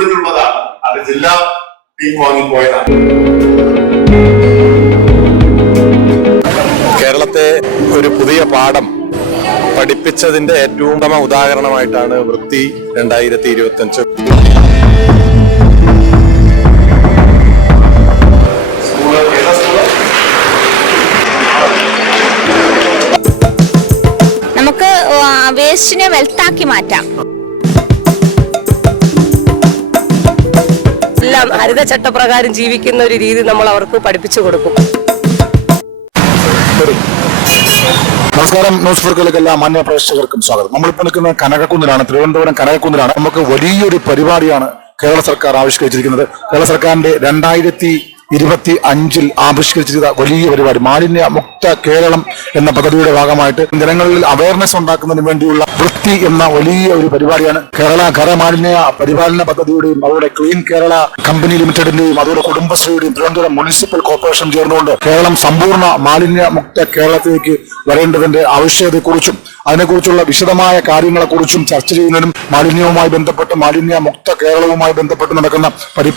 ഉള്ളിലുള്ളതാണ്. അത് ജില്ലാ ടീം വാങ്ങിപ്പോയതാണ്. കേരളത്തെ ഒരു പുതിയ പാഠം പഠിപ്പിച്ചതിന്റെ ഏറ്റവും ഉത്തമ ഉദാഹരണമായിട്ടാണ് വൃത്തി 2025. നമുക്ക് വേസ്റ്റിനെ വെൽത്താക്കി മാറ്റാം. എല്ലാം ഹരിതചട്ടപ്രകാരം ജീവിക്കുന്ന ഒരു രീതി നമ്മൾ അവർക്ക് പഠിപ്പിച്ചു കൊടുക്കും. നമസ്കാരം, ന്യൂസ് ഫോർക്കിലേക്ക് എല്ലാ മാന്യ പ്രേക്ഷകർക്കും സ്വാഗതം. നമ്മളിപ്പോൾ നിൽക്കുന്ന കനകക്കുന്നിലാണ്, തിരുവനന്തപുരം കനകക്കുന്നിലാണ്. നമുക്ക് വലിയൊരു പരിപാടിയാണ് കേരള സർക്കാർ ആവിഷ്കരിച്ചിരിക്കുന്നത്. കേരള സർക്കാരിന്റെ 2025 ആവിഷ്കരിച്ചിരിക്കുന്ന വലിയ പരിപാടി മാലിന്യ മുക്ത കേരളം എന്ന പദ്ധതിയുടെ ഭാഗമായിട്ട് ജനങ്ങളിൽ അവയർനെസ് ഉണ്ടാക്കുന്നതിന് വേണ്ടിയുള്ള വൃത്തി എന്ന വലിയ ഒരു പരിപാടിയാണ്. കേരള ഖരമാലിന്യ പരിപാലന പദ്ധതിയുടെയും അതുപോലെ ക്ലീൻ കേരള കമ്പനി ലിമിറ്റഡിന്റെയും അതുപോലെ കുടുംബശ്രീയുടെയും തിരുവനന്തപുരം മുനിസിപ്പൽ കോർപ്പറേഷൻ ചേർന്നുകൊണ്ട് കേരളം സമ്പൂർണ്ണ മാലിന്യ മുക്ത കേരളത്തിലേക്ക് വരേണ്ടതിന്റെ ആവശ്യകതയെക്കുറിച്ചും അതിനെക്കുറിച്ചുള്ള വിശദമായ കാര്യങ്ങളെക്കുറിച്ചും ചർച്ച ചെയ്യുന്നതിനും മാലിന്യവുമായി ബന്ധപ്പെട്ട് മാലിന്യ മുക്ത കേരളവുമായി ബന്ധപ്പെട്ട് നടക്കുന്ന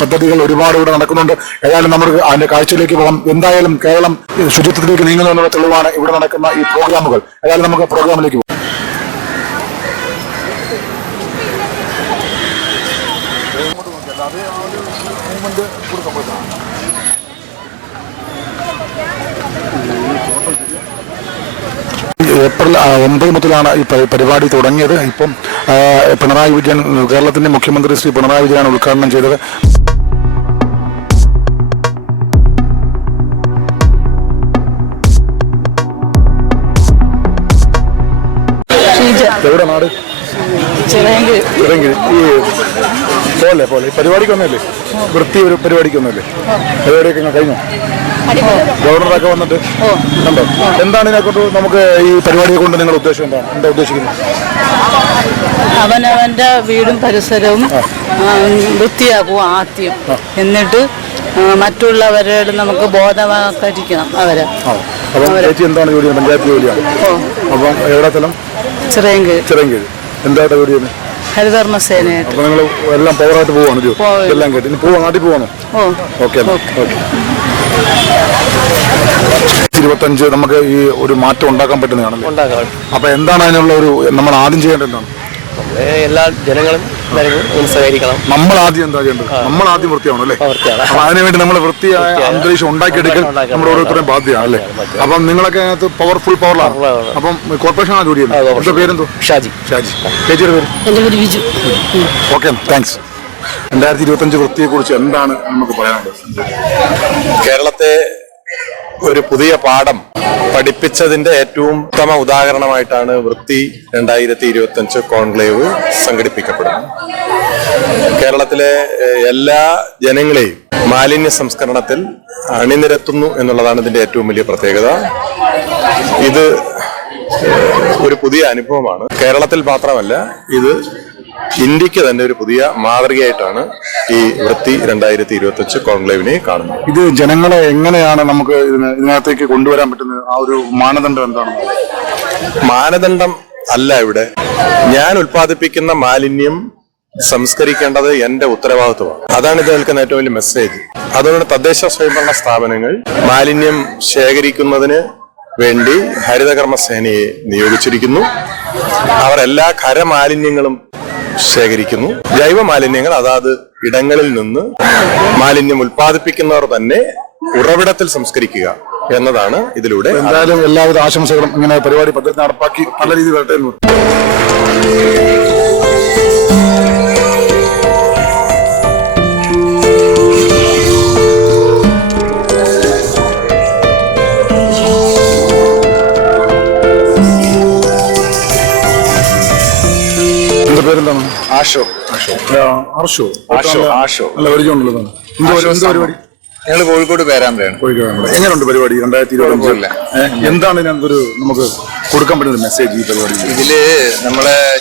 പദ്ധതികൾ ഒരുപാട് ഇവിടെ നടക്കുന്നുണ്ട്. ഏതായാലും നമുക്ക് അതിന്റെ കാഴ്ചയിലേക്ക് പോകാം. എന്തായാലും കേരളം ശുചിത്വത്തിലേക്ക് നീങ്ങുന്നതിനുള്ള തെളിവാണ് ഇവിടെ നടക്കുന്ന ഈ പ്രോഗ്രാമുകൾ. ഏതായാലും നമുക്ക് പ്രോഗ്രാമിലേക്ക് പോകാം. ഏപ്രിൽ 9 മുതലാണ് ഈ പരിപാടി തുടങ്ങിയത്. ഇപ്പം പിണറായി വിജയൻ, കേരളത്തിന്റെ മുഖ്യമന്ത്രി ശ്രീ പിണറായി വിജയനാണ് ഉദ്ഘാടനം ചെയ്തത്. എവിടെ നാട്? ചിറയൻകീഴ്. ഈ പോലെ പരിപാടിക്കൊന്നല്ലേ, വൃത്തി ഒരു പരിപാടിക്കൊന്നല്ലേ? പരിപാടിയൊക്കെ കഴിഞ്ഞോ? ഗവർണറൊക്കെ വന്നിട്ട് ഉണ്ടോ? എന്താണ് ഇതിനെക്കൊണ്ട് നമുക്ക് ഈ പരിപാടിയെ കൊണ്ട് നിങ്ങൾ ഉദ്ദേശം എന്താണ്? എന്താ ഉദ്ദേശിക്കുന്നത്? അവനവന്റെ വീടും പരിസരവും വൃത്തിയാക്കും ആദ്യം, എന്നിട്ട് മറ്റുള്ളവരോട് നമുക്ക് ബോധവൽക്കരിക്കണം അവരെ. ചേച്ചി എന്താണ് ജോലി? പഞ്ചായത്ത് ജോലിയാണ്. അപ്പം എവിടെ സ്ഥലം? ചിറയൻകീഴ്. എന്താ ജോലിയാണ്? ഹരിതകർമ്മസേനയായിട്ട്. അപ്പൊ നിങ്ങൾ എല്ലാം പവറായിട്ട് പോവാണ് എല്ലാം കേട്ട്? ഇനി നാട്ടിൽ പോവാണോ? ഓക്കെ. 25 നമുക്ക് ഈ ഒരു മാറ്റം ഉണ്ടാക്കാൻ പറ്റുന്നതാണല്ലോ. അപ്പൊ എന്താണ് അതിനുള്ള ഒരു നമ്മൾ ആദ്യം ചെയ്യേണ്ടത്? എന്താണ്? എല്ലാ ജനങ്ങളും സഹകരിക്കണം. നമ്മൾ ആദ്യം എന്താ ചെയ്യേണ്ടത്? നമ്മൾ ആദ്യം വൃത്തിയാവണം അല്ലേ? അപ്പൊ അതിനുവേണ്ടി നമ്മൾ വൃത്തിയായ അന്തരീക്ഷം ഉണ്ടാക്കിയെടുക്കൽ നമ്മുടെ ഓരോരുത്തരുടെയും ബാധ്യതയാണ് അല്ലേ? അപ്പം നിങ്ങളൊക്കെ അതിനകത്ത് പവറിലാണ്. അപ്പം കോർപ്പറേഷൻ ജോലി ചെയ്യുന്നത്. എന്റെ പേരെന്തോ? ഷാജി. ചേച്ചിയുടെ പേര്? എന്റെ പേര് ബിജു. Okay, thanks. 2025 വൃത്തിയെ കുറിച്ച് എന്താണ് നമുക്ക് പറയാനുള്ളത്? കേരളത്തെ ഒരു പുതിയ പാഠം പഠിപ്പിച്ചതിന്റെ ഏറ്റവും ഉത്തമ ഉദാഹരണമായിട്ടാണ് വൃത്തി 2025 കോൺക്ലേവ് സംഘടിപ്പിക്കപ്പെടുന്നത്. കേരളത്തിലെ എല്ലാ ജനങ്ങളെയും മാലിന്യ സംസ്കരണത്തിൽ അണിനിരത്തുന്നു എന്നുള്ളതാണ് ഇതിന്റെ ഏറ്റവും വലിയ പ്രത്യേകത. ഇത് ഒരു പുതിയ അനുഭവമാണ്. കേരളത്തിൽ മാത്രമല്ല, ഇത് ഇന്ത്യക്ക് തന്നെ ഒരു പുതിയ മാതൃകയായിട്ടാണ് ഈ വൃത്തി 2025 കോൺക്ലേവിനെ കാണുന്നത്. ഇത് ജനങ്ങളെ എങ്ങനെയാണ് നമുക്ക് ഇതിനകത്തേക്ക് കൊണ്ടുവരാൻ പറ്റുന്നത്? ആ ഒരു മാനദണ്ഡം എന്താണ്? മാനദണ്ഡം അല്ല ഇവിടെ. ഞാൻ ഉൽപ്പാദിപ്പിക്കുന്ന മാലിന്യം സംസ്കരിക്കേണ്ടത് എന്റെ ഉത്തരവാദിത്വമാണ്. അതാണ് ഇത് നിൽക്കുന്ന ഏറ്റവും വലിയ മെസ്സേജ്. അതുകൊണ്ട് തദ്ദേശ സ്വയംഭരണ സ്ഥാപനങ്ങൾ മാലിന്യം ശേഖരിക്കുന്നതിന് വേണ്ടി ഹരിതകർമ്മസേനയെ നിയോഗിച്ചിരിക്കുന്നു. അവർ എല്ലാ ഖരമാലിന്യങ്ങളും ശേഖരിക്കുന്നു. ജൈവ മാലിന്യങ്ങൾ അതാത് ഇടങ്ങളിൽ നിന്ന് മാലിന്യം ഉൽപ്പാദിപ്പിക്കുന്നവർ തന്നെ ഉറവിടത്തിൽ സംസ്കരിക്കുക എന്നതാണ് ഇതിലൂടെ. എന്തായാലും എല്ലാവിധ ആശംസകളും. ഇങ്ങനെ പരിപാടി പദ്ധതി നടപ്പാക്കി നല്ല രീതിയിൽ വരട്ടെ. പേരെന്താണ്? ആഷോ. നല്ല പരിചയമുള്ളതാണ്. എന്താ പരിപാടി? ഞങ്ങൾ കോഴിക്കോട് പേരാമ്പ്രയാണ്. എങ്ങനെയുണ്ട് പരിപാടി 2025? എന്താണ് ഇതിനകത്തൊരു നമുക്ക് കൊടുക്കാൻ പറ്റുന്ന മെസ്സേജ് ഈ പരിപാടി? ഇതില്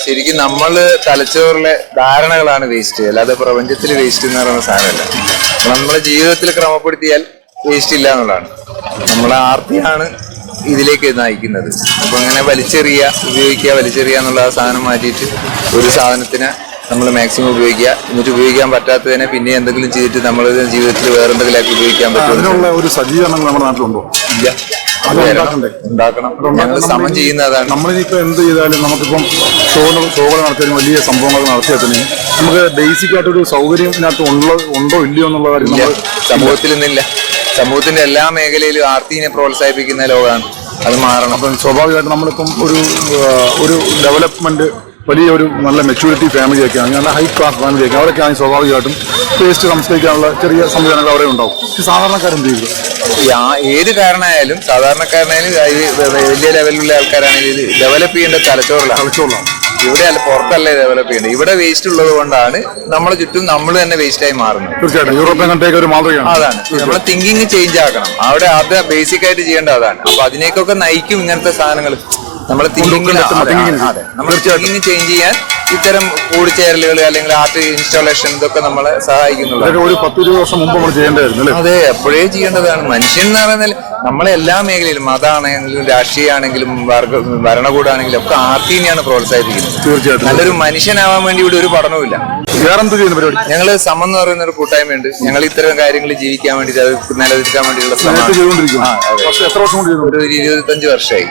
ശരിക്കും നമ്മള് തലച്ചോറിലെ ധാരണകളാണ് വേസ്റ്റ്, അല്ലാതെ പ്രപഞ്ചത്തില് വേസ്റ്റ് എന്ന് പറയുന്ന സാധനമല്ല. നമ്മളെ ജീവിതത്തിൽ ക്രമപ്പെടുത്തിയാൽ വേസ്റ്റ് ഇല്ല എന്നുള്ളതാണ്. നമ്മളെ ആർത്തിയാണ് ഇതിലേക്ക് നയിക്കുന്നത്. അപ്പൊ അങ്ങനെ വലിച്ചെറിയുക, ഉപയോഗിക്കുക, വലിച്ചെറിയുക എന്നുള്ള ആ സാധനം മാറ്റിയിട്ട് ഒരു സാധനത്തിന് നമ്മൾ മാക്സിമം ഉപയോഗിക്കുക. എന്നിട്ട് ഉപയോഗിക്കാൻ പറ്റാത്തതിനെ പിന്നെ എന്തെങ്കിലും ചെയ്തിട്ട് നമ്മൾ ജീവിതത്തിൽ വേറെ എന്തെങ്കിലും ആക്കി ഉപയോഗിക്കാൻ പറ്റും. അതിനുള്ള ഒരു സജ്ജീകരണം നമ്മുടെ നാട്ടിലുണ്ടോ? ഇല്ല, അത് ഉണ്ടാക്കണ്ടേ? ഉണ്ടാക്കണം. ഞങ്ങൾ സമം ചെയ്യുന്ന അതാണ്. നമ്മളിപ്പോ എന്ത് ചെയ്താലും നമുക്കിപ്പം ഷോകൾ നടത്തിയാലും വലിയ സംഭവങ്ങൾ നടത്തിയാൽ തന്നെ നമുക്ക് ബേസിക് ആയിട്ടൊരു സൗകര്യം ഇതിനകത്ത് ഉണ്ടോ ഇല്ലയോ എന്നുള്ള കാര്യം ഇല്ല, സമൂഹത്തിൽ നിന്നില്ല. സമൂഹത്തിന്റെ എല്ലാ മേഖലയിലും ആർത്തിനെ പ്രോത്സാഹിപ്പിക്കുന്ന ലോകമാണ്. അത് മാറണം. അപ്പം സ്വാഭാവികമായിട്ട് നമ്മളിപ്പം ഒരു ഡെവലപ്മെന്റ് വലിയ ഒരു നല്ല മെച്യൂരിറ്റി ഫാമിലിയൊക്കെയാണ്, നല്ല ഹൈ ക്ലാസ് ഫാമിലിയൊക്കെ, അവരൊക്കെയാണെങ്കിൽ സ്വാഭാവികമായിട്ടും വേസ്റ്റ് സംസ്കരിക്കാനുള്ള ചെറിയ സംവിധാനങ്ങൾ അവിടെ ഉണ്ടാവും. സാധാരണക്കാരും ചെയ്തു ഏത് കാരണമായാലും, സാധാരണക്കാരനായാലും വലിയ ലെവലിലുള്ള ആൾക്കാരാണെങ്കിൽ ഇത് ഡെവലപ്പ് ചെയ്യേണ്ട തലച്ചോറിലാണ്. ഇവിടെ അല്ല, പുറത്തല്ലേ ഡെവലപ്പ് ചെയ്യേണ്ടത്. ഇവിടെ വേസ്റ്റ് ഉള്ളത് കൊണ്ടാണ് നമ്മളെ ചുറ്റും നമ്മൾ തന്നെ വേസ്റ്റ് ആയി മാറുന്നത്. തീർച്ചയായിട്ടും യൂറോപ്യൻ കൺട്രിയൊക്കെ ഒരു മാതൃകയാണ്. അതാണ് നമ്മളെ തിങ്കിങ് ചേഞ്ച് ആക്കണം. അവിടെ അത് ബേസിക് ആയിട്ട് ചെയ്യേണ്ട അതാണ്. അപ്പൊ അതിനേക്കൊക്കെ നയിക്കും ഇങ്ങനത്തെ സാധനങ്ങൾ. നമ്മളെ തിങ്കിങ് ചേഞ്ച് ചെയ്യാൻ ഇത്തരം കൂടിച്ചേരലുകൾ അല്ലെങ്കിൽ ആർട്ട് ഇൻസ്റ്റാളേഷൻ ഇതൊക്കെ നമ്മളെ സഹായിക്കുന്നുള്ളൂ. ഒരു 10-20 വർഷം മുമ്പ് നമ്മൾ ചെയ്യേണ്ടതായിരുന്നു. അതെ, എപ്പോഴേ ചെയ്യേണ്ടതാണ്. മനുഷ്യൻ എന്ന് പറയുന്നത് നമ്മളെ എല്ലാ മേഖലയിലും, മതമാണെങ്കിലും രാഷ്ട്രീയമാണെങ്കിലും ഭരണകൂടമാണെങ്കിലും ഒക്കെ ആർട്ട് തന്നെയാണ് പ്രോത്സാഹിപ്പിക്കുന്നത്. തീർച്ചയായിട്ടും നല്ലൊരു മനുഷ്യനാവാൻ വേണ്ടി ഇവിടെ ഒരു പഠനവും. വേറെന്ത് ചെയ്യുന്ന പരിപാടി? ഞങ്ങള് സമം എന്ന് പറയുന്ന ഒരു കൂട്ടായ്മയുണ്ട്. ഞങ്ങൾ ഇത്തരം കാര്യങ്ങൾ ജീവിക്കാൻ വേണ്ടി, അത് നിലനിൽക്കാൻ വേണ്ടിയുള്ള ശ്രമം. എത്ര വർഷം കൊണ്ട് ഒരു 25 വർഷമായി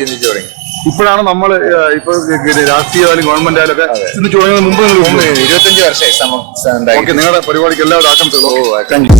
ചിന്തിച്ചു തുടങ്ങി. ഇപ്പോഴാണ് നമ്മൾ ഇപ്പൊ രാഷ്ട്രീയ ഗവൺമെന്റ് ആയാലൊക്കെ ചിന്തിച്ചു തുടങ്ങിയത് മുമ്പ് 25 വർഷമായി സമം. നിങ്ങളുടെ പരിപാടിക്ക് എല്ലാവരും ആശംസകളും. Thank you.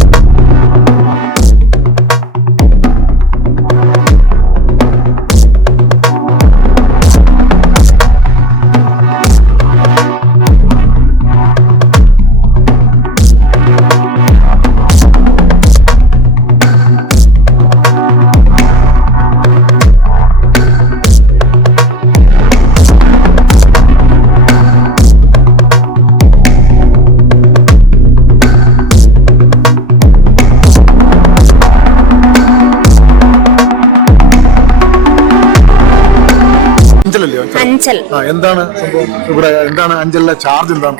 അഞ്ചൽ. എന്താണ് സംഭവം ഇവിടെ? എന്താണ് അഞ്ചലിലെ ചാർജ്? എന്താണ്?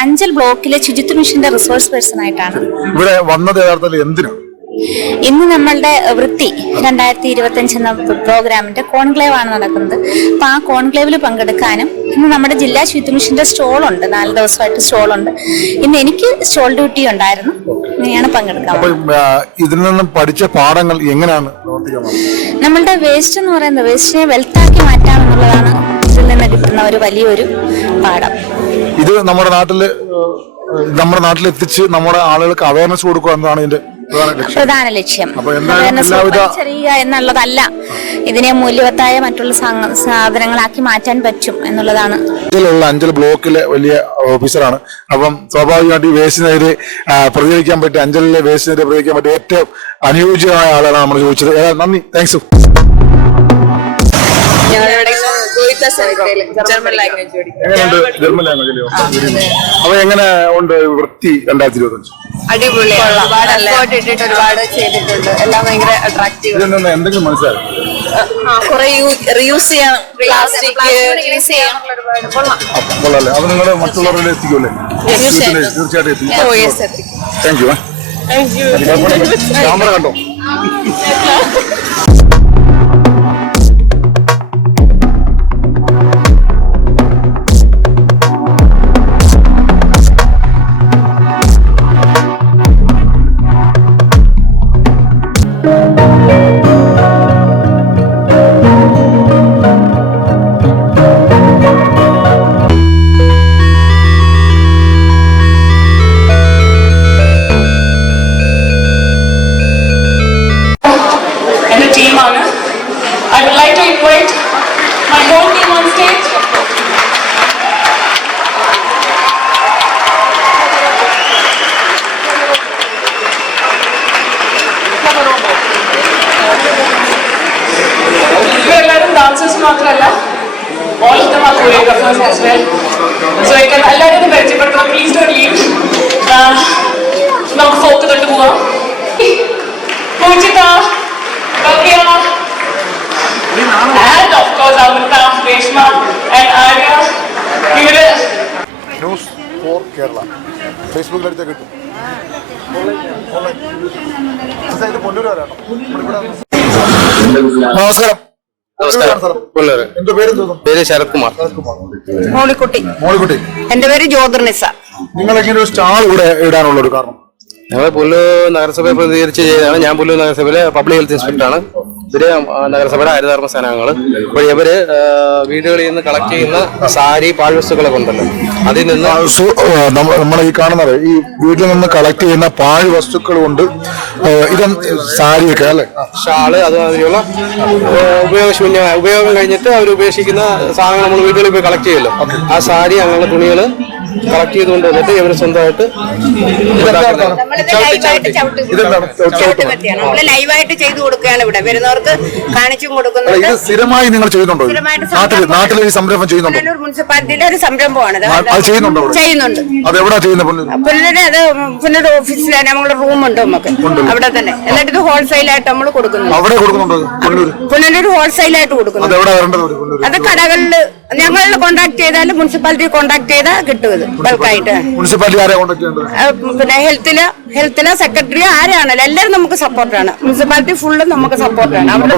അഞ്ചൽ ബ്ലോക്കിലെ ശുചിത്വ മിഷന്റെ റിസോഴ്സ് പേഴ്സൺ ആയിട്ടാണ് ഇവിടെ വന്നത്. യഥാർത്ഥത്തിൽ എന്തിനാണ്? ഇന്ന് നമ്മളുടെ വൃത്തി 2025 എന്ന പ്രോഗ്രാമിന്റെ കോൺക്ലേവ് ആണ് നടക്കുന്നത്. അപ്പൊ ആ കോൺക്ലേവിൽ പങ്കെടുക്കാനും ഇന്ന് നമ്മുടെ ജില്ലാ ശുചിത്വ മിഷന്റെ സ്റ്റോളുണ്ട്. 4 ദിവസമായിട്ട് സ്റ്റോളുണ്ട്. ഇന്ന് എനിക്ക് സ്റ്റോൾ ഡ്യൂട്ടി ഉണ്ടായിരുന്നു. ഇങ്ങനെയാണ് പങ്കെടുക്കാൻ. ഇതിൽ നിന്നും പഠിച്ച പാഠങ്ങൾ എങ്ങനെയാണ് പ്രവർത്തിക്കാൻ? നമ്മളുടെ വേസ്റ്റ് എന്ന് പറയുന്നത് വേസ്റ്റിനെ വെൽത്താക്കി മാറ്റാമെന്നുള്ളതാണ് ഇതിൽ നിന്ന് കിട്ടുന്ന ഒരു വലിയൊരു പാഠം. ഇത് നമ്മുടെ നാട്ടിൽ എത്തിച്ച് നമ്മുടെ ആളുകൾക്ക് അവയർനെസ് കൊടുക്കുക എന്നതാണ് ഇതിന്റെ പ്രധാന ലക്ഷ്യം. ചെറിയ എന്നുള്ളതല്ല, ഇതിനെ മൂല്യവത്തായ മറ്റുള്ള സാധനങ്ങളാക്കി മാറ്റാൻ പറ്റും എന്നുള്ളതാണ്. അഞ്ചൽ ബ്ലോക്കിലെ വലിയ ഓഫീസറാണ്. അപ്പം സ്വാഭാവികമായിട്ട് ഈ വേസ്റ്റിനെതിരെ പ്രതികരിക്കാൻ പറ്റിയ, അഞ്ചലിലെ വേസ്റ്റിനെതിരെ പ്രതികരിക്കാൻ പറ്റിയ ഏറ്റവും അനുയോജ്യമായ ആളാണ് നമ്മൾ ചോദിച്ചത്. നന്ദി, താങ്ക്സ്. എങ്ങനെയുണ്ട് ജർമ്മൻ ലാംഗ്വേജിലോ? അപ്പൊ എങ്ങനെ ഉണ്ട് വൃത്തി 2025? അടിപൊളിയാണ്. ഒരുപാട് ചെയ്തിട്ടുണ്ട്. എല്ലാം ഭയങ്കര അട്രാക്റ്റീവ്. എന്തെങ്കിലും മനസ്സിലായി? കുറെ റീയൂസ് ചെയ്യാം, പ്ലാസ്റ്റിക് കൊള്ളാല്ലേ? അത് നിങ്ങൾ മറ്റുള്ളവരിൽ എത്തിക്കൂല്ലേ? തീർച്ചയായിട്ടും എത്തിക്കും. Thank you. ക്യാമറ കണ്ടോ? മാത്രമല്ല, all of them are choreographers as well. So I can എല്ലാവരും പരിചയപ്പെടുത്തണം. Please don't leave. നമുക്ക് ഫോക്ക് തൊട്ട് പോവാം. Pujitha, Bhavya, and of course Amrita, Reshma and Arya. ഇവര് ന്യൂസ് 4 കേരള ഫേസ്ബുക്കിൽ അടിച്ചാൽ കിട്ടും. നമസ്കാരം. എന്റെ പേരെന്തോന്നും? പേര് ശരത് കുമാർ. മോളിക്കുട്ടി. മോളിക്കുട്ടി, എന്റെ പേര് ജ്യോതിർനിസ. നിങ്ങൾ ഇങ്ങനെ ഒരു സ്റ്റാൾ ഇവിടെ ഇടാനുള്ള ഒരു കാരണം? ഞങ്ങൾ പുല്ലൂർ നഗരസഭയെ പ്രതികരിച്ച് ചെയ്തതാണ്. ഞാൻ പുല്ലൂർ നഗരസഭയിലെ പബ്ലിക് ഹെൽത്ത് ഇൻസ്പെക്ടറാണ്. ഇവര് നഗരസഭയുടെ ഹരിതകർമ്മ സേനാംഗങ്ങൾ. അപ്പോൾ ഇവര് വീടുകളിൽ നിന്ന് കളക്ട് ചെയ്യുന്ന സാരി പാഴ്വസ്തുക്കളൊക്കെ ഉണ്ടല്ലോ, അതിൽ നിന്ന് നമ്മൾ ഈ കാണുന്നത് ഈ വീട്ടിൽ നിന്ന് കളക്ട് ചെയ്യുന്ന പാഴ് വസ്തുക്കൾ കൊണ്ട് ഇതും സാരിയൊക്കെ അല്ലെ, ഷാള് അതുമാതിരിയുള്ള ഉപയോഗം കഴിഞ്ഞിട്ട് അവർ ഉപേക്ഷിക്കുന്ന സാധനങ്ങൾ നമ്മൾ വീടുകളിൽ പോയി കളക്ട് ചെയ്യുമല്ലോ, ആ സാരി അങ്ങനെയുള്ള തുണികൾ കളക്ട് ചെയ്തുകൊണ്ട് വന്നിട്ട് ഇവർ സ്വന്തമായിട്ട് ലൈവായിട്ട് ചെയ്തു കൊടുക്കുകയാണ് ഇവിടെ വരുന്നവർക്ക് കാണിച്ചും കൊടുക്കുന്നത്. ഇത് സ്ഥിരമായി നിങ്ങൾ ചെയ്യുന്നുണ്ടോ? നാട്ടിൽ ഈ സംരംഭം ചെയ്യുന്നുണ്ടോ? പുനലൂർ മുനിസിപ്പാലിറ്റിയിലെ ഒരു സംരംഭമാണ്. അത് ചെയ്യുന്നുണ്ടോ? ചെയ്യുന്നുണ്ട്. അത് എവിടെയാ ചെയ്യുന്നത്? പുനലൂര് പുനലൂർ ഓഫീസിലാണ് നമ്മുടെ റൂമുണ്ട് നമുക്ക് അവിടെ തന്നെ. എന്നിട്ട് ഇത് ഹോൾസെയിലായിട്ട് നമ്മൾ കൊടുക്കുന്നു. അവിടെ കൊടുക്കുന്നുണ്ടോ? പുനലൂർ ഹോൾസെയിലായിട്ട് കൊടുക്കുന്നു. അത് കടകളിൽ ഞങ്ങൾ കോൺടാക്ട് ചെയ്താൽ മുനിസിപ്പാലിറ്റി കോൺടാക്ട് ചെയ്താൽ കിട്ടും. ഇത് ബൾക്കായിട്ട് മുനിസിപ്പാലിറ്റി ആരെയാ കോൺടാക്ട് ചെയ്യേണ്ടത്? പിന്നെ ഹെൽത്തിലെ സെക്രട്ടറി ആരാണല്ലോ എല്ലാവരും നമുക്ക് സപ്പോർട്ടാണ്. മുനിസിപ്പാലിറ്റി ഫുള്ളും നമുക്ക് സപ്പോർട്ടാണ്. അവരുടെ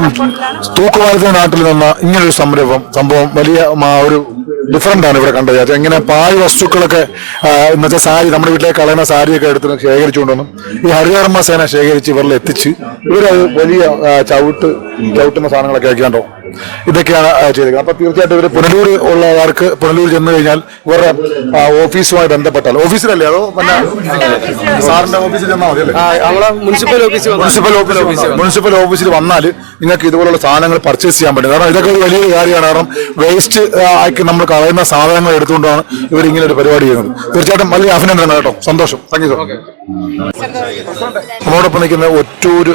തൂക്കുപാലത്തിന്റെ നാട്ടിൽ നിന്ന് ഇങ്ങനൊരു സംഭവം വലിയ ഒരു ഡിഫറന്റ് ആണ് ഇവിടെ കണ്ടത്. അത് എങ്ങനെ പാഴ് വസ്തുക്കളൊക്കെ എന്നുവെച്ചാൽ സാരി നമ്മുടെ വീട്ടിലേക്ക് കളയുന്ന സാരിയൊക്കെ എടുത്ത് ശേഖരിച്ചുകൊണ്ടൊന്നും ഈ ഹരിതകർമ്മ സേന ശേഖരിച്ച് ഇവരിൽ എത്തിച്ച് ഇവരത് വലിയ ചവിട്ടുന്ന സാധനങ്ങളൊക്കെ ആക്കിയാണ്ടോ ഇതൊക്കെയാണ് ചെയ്തത്. അപ്പൊ തീർച്ചയായിട്ടും ഇവര് പുനലൂർ ഉള്ളവർക്ക് പുനലൂർ ചെന്ന് കഴിഞ്ഞാൽ ഇവരുടെ ഓഫീസുമായി ബന്ധപ്പെട്ടാൽ ഓഫീസിലല്ലേ അതോ പിന്നെ സാറിന്റെ ഓഫീസിൽ ചെന്നാൽ മതി അല്ലേ? മുനിസിപ്പൽ ഓഫീസിൽ വന്നാൽ നിങ്ങൾക്ക് ഇതുപോലുള്ള സാധനങ്ങൾ പർച്ചേസ് ചെയ്യാൻ പറ്റും. കാരണം ഇതൊക്കെ ഒരു വലിയൊരു കാര്യമാണ്. കാരണം വേസ്റ്റ് ആക്കി നമ്മൾ കളയുന്ന സാധനങ്ങൾ എടുത്തുകൊണ്ടാണ് ഇവർ ഇങ്ങനെ ഒരു പരിപാടി ചെയ്യുന്നത്. തീർച്ചയായിട്ടും വലിയ അഭിനന്ദനം കേട്ടോ, സന്തോഷം. Thank you sir. നമ്മോടൊപ്പം നിൽക്കുന്ന ഒറ്റൂർ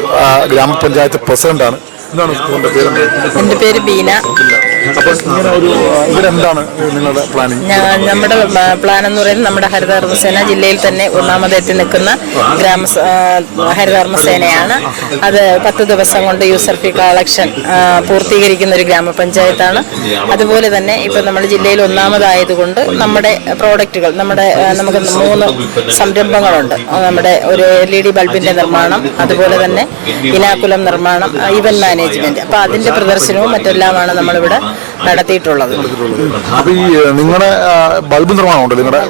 ഗ്രാമപഞ്ചായത്ത് പ്രസിഡന്റാണ്. എന്താണ് എന്റെ പേര് ബീന. അപ്പോൾ ഇങ്ങനെ ഒരു ഇവരെന്താണ് നിങ്ങളുടെ പ്ലാനിങ്? നമ്മുടെ പ്ലാൻ എന്ന് പറയുന്നത് നമ്മുടെ ഹരിതകർമ്മ സേന ജില്ലയിൽ തന്നെ ഒന്നാമതെത്തി നിൽക്കുന്ന ഹരിതകർമ്മ സേനയാണ്. അത് 10 ദിവസം കൊണ്ട് യൂസർ ഫീ കളക്ഷൻ പൂർത്തീകരിക്കുന്ന ഒരു ഗ്രാമപഞ്ചായത്താണ്. അതുപോലെ തന്നെ ഇപ്പം നമ്മുടെ ജില്ലയിൽ ഒന്നാമതായതുകൊണ്ട് നമ്മുടെ പ്രോഡക്റ്റുകൾ നമുക്ക് 3 സംരംഭങ്ങളുണ്ട്. നമ്മുടെ ഒരു LED ബൾബിന്റെ നിർമ്മാണം, അതുപോലെ തന്നെ ഇനാക്കുലം നിർമ്മാണം, ഇവന്റ് മാനേജ്മെന്റ്. അപ്പൊ അതിന്റെ പ്രദർശനവും മറ്റെല്ലാമാണ് നമ്മളിവിടെ നടത്തിയിട്ടുള്ളത്. അപ്പൊ ഈ നിങ്ങളുടെ ബൾബ് നിർമ്മാണം ഉണ്ടല്ലോ നിങ്ങളുടെ,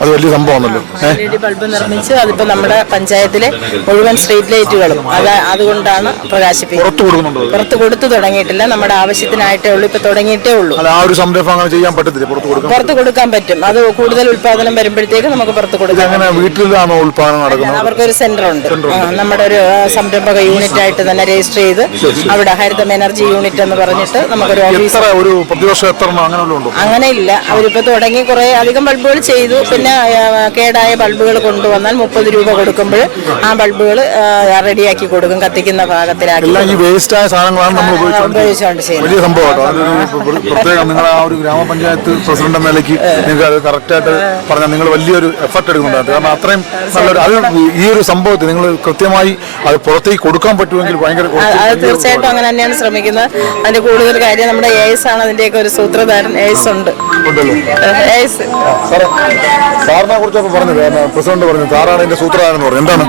അത് വലിയ സംഭവമാണല്ലോ. LED ബൾബ് നിർമ്മിച്ച് അതിപ്പോ നമ്മുടെ പഞ്ചായത്തിലെ മുഴുവൻ സ്ട്രീറ്റ് ലൈറ്റുകളും അതുകൊണ്ടാണ് പ്രകാശിപ്പിക്കുന്നത്. പുറത്ത് കൊടുത്തു തുടങ്ങിയിട്ടില്ല, നമ്മുടെ ആവശ്യത്തിനായിട്ടേ ഉള്ളൂ, ഇപ്പൊ തുടങ്ങിയിട്ടേ ഉള്ളൂ. ആ ഒരു സംരംഭം അങ്ങനെ ചെയ്യാൻ പറ്റത്തില്ല? പുറത്ത് കൊടുക്കാൻ പറ്റും. അത് കൂടുതൽ ഉത്പാദനം വരുമ്പോഴത്തേക്ക് നമുക്ക് പുറത്ത് കൊടുക്കാം. അങ്ങനെ വീട്ടിലാണോ ഉത്പാദനം നടക്കുന്നത്? അവർക്കൊരു സെന്റർ ഉണ്ട്. നമ്മുടെ ഒരു സംരംഭക യൂണിറ്റ് ആയിട്ട് തന്നെ രജിസ്റ്റർ ചെയ്ത് അവിടെ ഹരിതം എനർജി യൂണിറ്റ് എന്ന് പറഞ്ഞിട്ട് നമുക്കൊരു ഓഫീസ്. ഒരു പ്രതിവർഷം എത്ര അങ്ങനെ ഇല്ല. അവരിപ്പോ തുടങ്ങി കുറെ അധികം ബൾബുകൾ ചെയ്തു. പിന്നെ കേടായ ബൾബുകൾ കൊണ്ടുവന്നാൽ 30 രൂപ കൊടുക്കുമ്പോൾ ആ ബൾബുകൾ റെഡിയാക്കി കൊടുക്കും, കത്തിക്കുന്ന ഭാഗത്തിലാക്കി. ഈ വേസ്റ്റ് ആയ സാധനങ്ങളാണ് നമ്മൾ ഉപയോഗിച്ചുകൊണ്ട് ചെയ്യുന്നത്. വലിയ സംഭവം. പ്രത്യേകം നിങ്ങൾ ആ ഒരു ഗ്രാമപഞ്ചായത്ത് പ്രസിഡന്റ് എന്ന നിലയ്ക്ക് നിങ്ങൾക്ക് അത് കറക്റ്റായിട്ട് പറഞ്ഞാൽ നിങ്ങൾ വലിയൊരു എഫർട്ട് എടുക്കുന്നുണ്ട്. കാരണം അത്രയും നല്ലൊരു അത് ഈ ഒരു സംഭവത്തിൽ നിങ്ങൾ കൃത്യമായി അത് പുറത്തേക്ക് കൊടുക്കാൻ പറ്റുമെങ്കിൽ ഭയങ്കര. തീർച്ചയായിട്ടും അങ്ങനെ തന്നെയാണ് ശ്രമിക്കുന്നത്. അതിന്റെ കൂടുതൽ കാര്യം നമ്മുടെ AS ആണ് അതിന്റെയൊക്കെ ഒരു സൂത്രധാരൻ. AS ഉണ്ട്. സാറിനെ കുറിച്ചൊക്കെ പറഞ്ഞു, പ്രസിഡന്റ് പറഞ്ഞു, സാറാണ് ഇതിന്റെ സൂത്രധാരൻ എന്ന് പറഞ്ഞു. എന്താണ്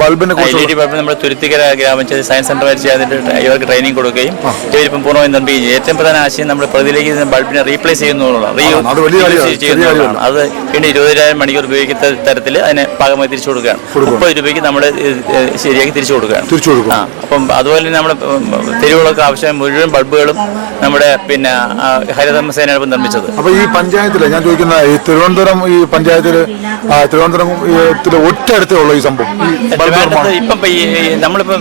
ബൾബിനെ കുറിച്ച്? LED ബൾബ് നമ്മുടെ തുരുത്തിക്കര ഗ്രാമപഞ്ചായത്ത് സയൻസ് സെന്റർ വച്ച് അതിന്റെ ഇവർക്ക് ട്രെയിനിങ് കൊടുക്കുകയും ഇവരിപ്പം പൂർണ്ണമായും നിർമ്മിക്കുകയും. ഏറ്റവും പ്രധാന ആശയം നമ്മുടെ പ്രതിലേക്ക് ബൾബിനെ റീപ്ലേസ് ചെയ്യുന്നതാണ്. അത് പിന്നെ 20,000 മണിക്കൂർ ഉപയോഗിക്കുന്ന തരത്തിൽ അതിനെ പാകമായി തിരിച്ചു കൊടുക്കുകയാണ്. 30 രൂപയ്ക്ക് നമ്മൾ ശരിയാക്കി തിരിച്ചു കൊടുക്കുകയാണ്. അപ്പം അതുപോലെ നമ്മുടെ തെരുവുകൾക്ക് ആവശ്യമായ മുഴുവൻ ബൾബുകളും നമ്മുടെ പിന്നെ ഹരിതകർമ്മ സേനയാണ് നിർമ്മിച്ചത്. അപ്പൊ ഈ പഞ്ചായത്തില് ഞാൻ ചോദിക്കുന്ന ഈ തിരുവനന്തപുരം ഈ പഞ്ചായത്തില് ഒറ്റടുത്തേ ഉള്ള ഈ സംഭവം ഇപ്പം നമ്മളിപ്പോ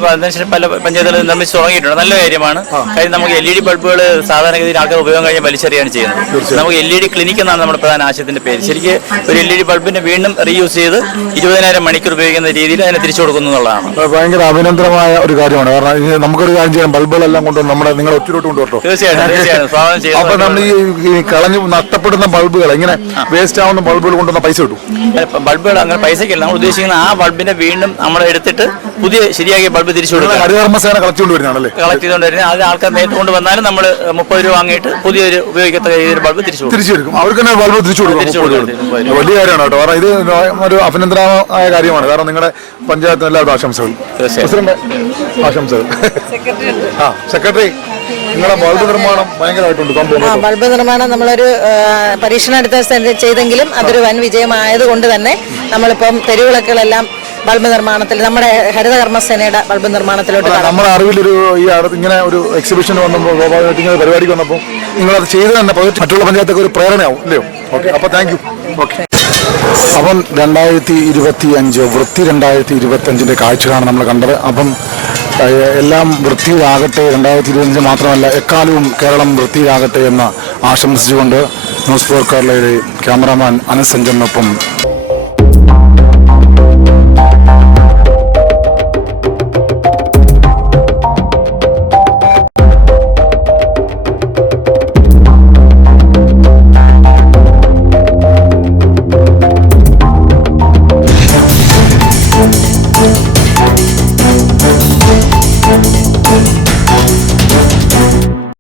പല പഞ്ചായത്തുകളിൽ നിർമ്മിച്ച് തുടങ്ങിയിട്ടുണ്ട്. നല്ല കാര്യമാണ്. കാര്യം നമുക്ക് LED ബൾബുകൾ സാധാരണഗതിയിൽ ആൾക്കാർ ഉപയോഗം കഴിഞ്ഞാൽ വലിച്ചെറിയാണ് ചെയ്യുന്നത്. നമുക്ക് LED ക്ലിനിക് എന്നാണ് നമ്മുടെ പ്രധാന ആശയത്തിന്റെ പേര്. ശരിക്കും ഒരു LED ബൾബിനെ വീണ്ടും റീയൂസ് ചെയ്ത് 20,000 മണിക്കൂർ ഉപയോഗിക്കുന്ന രീതിയിൽ അതിനെ തിരിച്ചു കൊടുക്കുന്നു എന്നുള്ളതാണ്. ഭയങ്കര അഭിനന്ദനമായ ഒരു കാര്യമാണ്. കാരണം നമുക്കൊരു കാര്യം ചെയ്യാം, ബൾബുകളെല്ലാം കൊണ്ട് നിങ്ങൾ ഒറ്റ കൊണ്ടുപോട്ടോ. തീർച്ചയായിട്ടും സ്വാഗതം ചെയ്യുന്നു. അപ്പൊ നമ്മൾ ഈ കളഞ്ഞു നഷ്ടപ്പെടുന്ന ബൾബുകൾ ഇങ്ങനെ വേസ്റ്റ് ആവുന്ന ബൾബുകൾ കൊണ്ടുവന്ന പൈസ കിട്ടും. ബൾബുകൾ അങ്ങനെ പൈസക്കില്ല. നമ്മൾ ഉദ്ദേശിക്കുന്ന ആ ബൾബിനെ വീണ്ടും നമ്മൾ എടുത്തിട്ട് പുതിയ ശരിയാക്കിയ ബൾബ് തിരിച്ചു കൊടുക്കുക. ഹരിതകർമ്മസേന കളക്ട് കൊണ്ടുവരുന്നതാണല്ലേ? കളക്ട് ചെയ്തുകൊണ്ട് വരുന്നത്. അത് ആൾക്കാർ നേരിട്ട് കൊണ്ട് വന്നാലും നമ്മൾ 30 രൂപ വാങ്ങിയിട്ട് പുതിയൊരു ഉപയോഗിക്കത്തക്ക രീതിയിൽ ബൾബ് തിരിച്ചെടുക്കും. അവർക്ക് തന്നെ ബൾബ് തിരിച്ചു കൊടുക്കും. വലിയ കാര്യമാണ് കേട്ടോ. കാരണം ഇത് ഒരു അഭിനന്ദനമായ കാര്യമാണ്. കാരണം നിങ്ങളുടെ പഞ്ചായത്തിന് എല്ലാവരും ആശംസകൾ. ആശംസകൾ. സെക്രട്ടറി, നിങ്ങളുടെ ബൾബ് നിർമ്മാണം ഭയങ്കരമായിട്ടുണ്ട്. ബൾബ് നിർമ്മാണം നമ്മളൊരു പരീക്ഷണാടിസ്ഥാനത്തിൽ ചെയ്തെങ്കിലും അതൊരു വൻ വിജയമായതുകൊണ്ട് തന്നെ നമ്മളിപ്പം തെരുവിളക്കുകളെല്ലാം ബൾബ് നിർമ്മാണത്തിൽ നമ്മുടെ ഹരിതകർമ്മസേനയുടെ ബൾബ് നിർമ്മാണത്തിലോട്ട് നമ്മുടെ അറിവിലൊരു ഈ അടുത്ത് ഇങ്ങനെ ഒരു എക്സിബിഷൻ വന്നപ്പോൾ സ്വാഭാവികമായിട്ട് ഇങ്ങനെ പരിപാടിക്ക് വന്നപ്പോൾ നിങ്ങളത് ചെയ്ത് തന്നെ മറ്റുള്ള പഞ്ചായത്തൊക്കെ ഒരു പ്രേരണയാവും അല്ലയോ? ഓക്കെ, അപ്പോൾ താങ്ക് യു. ഓക്കെ. അപ്പം 2025 വൃത്തി 2025 കാഴ്ചകളാണ് നമ്മൾ കണ്ടത്. അപ്പം എല്ലാം വൃത്തിയിലാകട്ടെ, 2025 മാത്രമല്ല എക്കാലവും കേരളം വൃത്തിയിലാകട്ടെ എന്ന് ആശംസിച്ചുകൊണ്ട് ന്യൂസ് ഫോർ കേരളയിലെ ക്യാമറാമാൻ അനസ് സഞ്ജനൊപ്പം